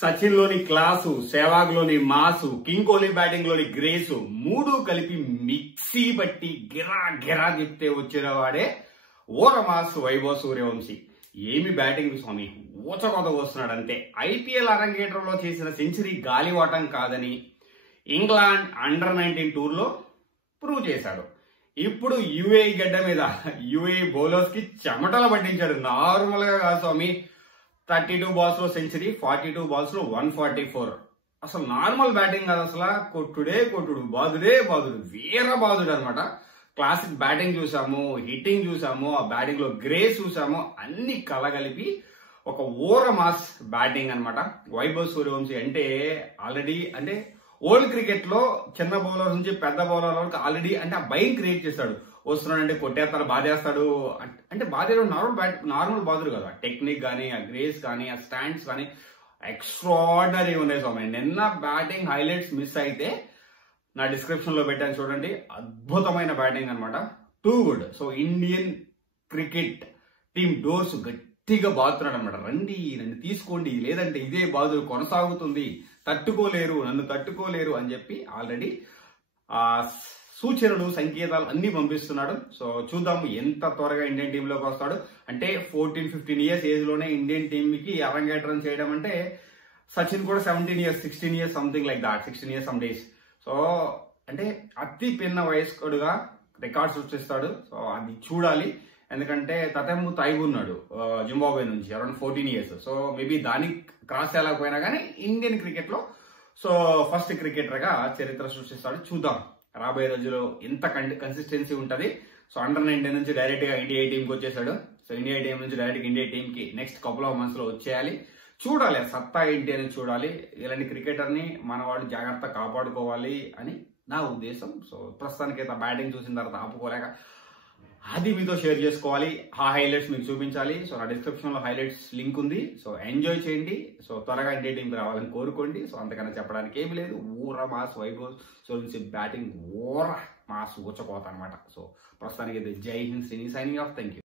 సచిన్ లోని క్లాసు, సెహ్వాగ్ లోని mass, king Kohli batting లోని గ్రేసు మూడు కలిపి మిక్సీ బట్టి గిరా గిరా తిప్పితే వచ్చిన వాడే ఓర మాస్ వైభవ్ సూర్యవంశీ. ఏమి బ్యాటింగ్ స్వామి, ఊచకొత వస్తున్నాడు అంతే. ఐపీఎల్ అరంగేట్రంలో చేసిన సెంచరీ గాలివాటం కాదని ఇంగ్లాండ్ అండర్-19 టూర్లో ప్రూవ్ చేశాడు. ఇప్పుడు యుఏఈ గడ్డ మీద యుఏఈ బౌలర్స్ కి చెమటలు పట్టించాడు. నార్మల్ గా కాదు స్వామి, 32 బాల్స్ లో సెంచరీ, 42 బాల్స్ లో 144. అసలు నార్మల్ బ్యాటింగ్ కాదు, అసలు కొట్టుడే కొట్టుడు, బాదుడే బాదుడు, వీర బాదుడు అనమాట. క్లాసిక్ బ్యాటింగ్ చూసాము, హిట్టింగ్ చూసాము, ఆ బ్యాటింగ్ లో గ్రేస్ చూసాము, అన్ని కలగలిపి ఒక ఓర మాస్ బ్యాటింగ్ అనమాట. వైభవ్ సూర్యవంశీ అంటే ఆల్రెడీ అంటే ఓల్డ్ క్రికెట్ లో చిన్న బౌలర్ నుంచి పెద్ద బౌలర్ వరకు ఆల్రెడీ అంటే ఆ భయం క్రియేట్ చేస్తాడు. వస్తున్నాడంటే కొట్టేస్తాడు, బాధేస్తాడు. అంటే బాధేయడం నార్మల్ బాధలు కదా, టెక్నిక్ కానీ, ఆ గ్రేస్ కానీ, ఆ స్టాండ్స్ కానీ ఎక్స్ట్రాడినరీ ఉన్నాయి స్వామి. నిన్న బ్యాటింగ్ హైలైట్స్ మిస్ అయితే నా డిస్క్రిప్షన్ లో పెట్టాను చూడండి, అద్భుతమైన బ్యాటింగ్ అనమాట. Too good. So Indian cricket team doors గట్టిగా బాదుతున్నాడు అనమాట. రండి, నన్ను తీసుకోండి, లేదంటే ఇదే బాధ కొనసాగుతుంది, తట్టుకోలేరు, నన్ను తట్టుకోలేరు అని చెప్పి ఆల్రెడీ ఆ సూచనలు, సంకేతాలు అన్ని పంపిస్తున్నాడు. సో చూద్దాము ఎంత త్వరగా ఇండియన్ టీమ్ లోకి వస్తాడు. అంటే 14-15 ఇయర్స్ ఏజ్ లోనే ఇండియన్ టీమ్ కి అరంగేట్రం చేయడం అంటే, సచిన్ కూడా 17 years, 16 years something like that, 16 years some days. So అంటే అతి పిన్న వయస్కుడుగా రికార్డ్ సృష్టిస్తాడు. సో అది చూడాలి. ఎందుకంటే తతెమ్ము తైబు ఉన్నాడు జింబాబ్వే నుంచి, అరౌండ్ 14 ఇయర్స్. సో మేబీ దానికి క్రాస్ చేయలేకపోయినా కానీ ఇండియన్ క్రికెట్ లో సో ఫస్ట్ క్రికెటర్ గా చరిత్ర సృష్టిస్తాడు. చూద్దాం రాబోయే రోజుల్లో ఎంత కన్సిస్టెన్సీ ఉంటది. సో అండర్-19 నుంచి డైరెక్ట్ గా ఇండియా టీమ్ కి వచ్చేసాడు. సో ఇండియా టీం నుంచి డైరెక్ట్ ఇండియా టీం కి నెక్స్ట్ కపుల్ ఆఫ్ మంత్స్ లో వచ్చేయాలి. చూడాలి సత్తా ఏంటి అని చూడాలి. ఇలాంటి క్రికెటర్ ని మన వాళ్ళు జాగ్రత్త కాపాడుకోవాలి అని నా ఉద్దేశం. సో ప్రస్తుతానికి బ్యాటింగ్ చూసిన తర్వాత ఆపుకోలేక అది మీతో షేర్ చేసుకోవాలి. ఆ హైలైట్స్ మీకు చూపించాలి. సో నా డిస్క్రిప్షన్ లో హైలైట్స్ లింక్ ఉంది. సో ఎంజాయ్ చేయండి. సో త్వరగా ఇండియా టీంకి రావాలని కోరుకోండి. సో అంతకన్నా చెప్పడానికి ఏమి లేదు. ఊర మాస్ వైభవ్ సూర్యవంశీ బ్యాటింగ్ ఓర మాస్ ఊచకోత అనమాట. సో ప్రస్తుతానికి అయితే జై Hind, signing off. Thank you.